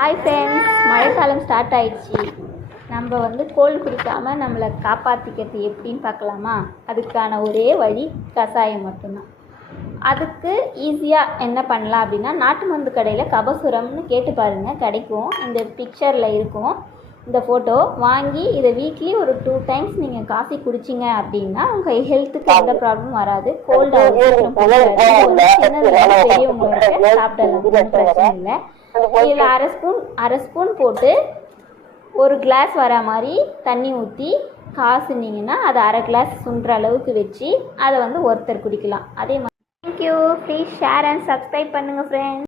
Hi friends, மழைக்காலம் start ஆயிடுச்சு. நம்ம கோல்டு பிடிக்காமல் நம்மளை காப்பாற்றிக்கிறது எப்படின்னு பார்க்கலாமா? அதுக்கான ஒரே வழி கஷாயம் மட்டும்தான். அதுக்கு ஈஸியாக என்ன பண்ணலாம் அப்படின்னா, நாட்டு மருந்து கடையில் கபசுரம்னு கேட்டு பாருங்கள், கிடைக்கும். இந்த பிக்சரில் இருக்கும் இந்த ஃபோட்டோ. வாங்கி இதை வீக்லி ஒரு 2 times நீங்கள் காஃபி குடிச்சிங்க அப்படின்னா உங்கள் ஹெல்த்துக்கு எந்த ப்ராப்ளமும் வராது. கோல்டாக சின்னதுலேருந்து பெரியவங்களுக்கு சாப்பிடலாம், பிரச்சனை இல்லை. இதில் அரை ஸ்பூன் போட்டு ஒரு கிளாஸ் வர மாதிரி தண்ணி ஊற்றி காசுனீங்கன்னா அதை அரை கிளாஸ் சுண்டுற அளவுக்கு வச்சு அதை ஒருத்தர் குடிக்கலாம். அதே மாதிரி thank you. Please share and subscribe பண்ணுங்கள் ஃப்ரெண்ட்ஸ்.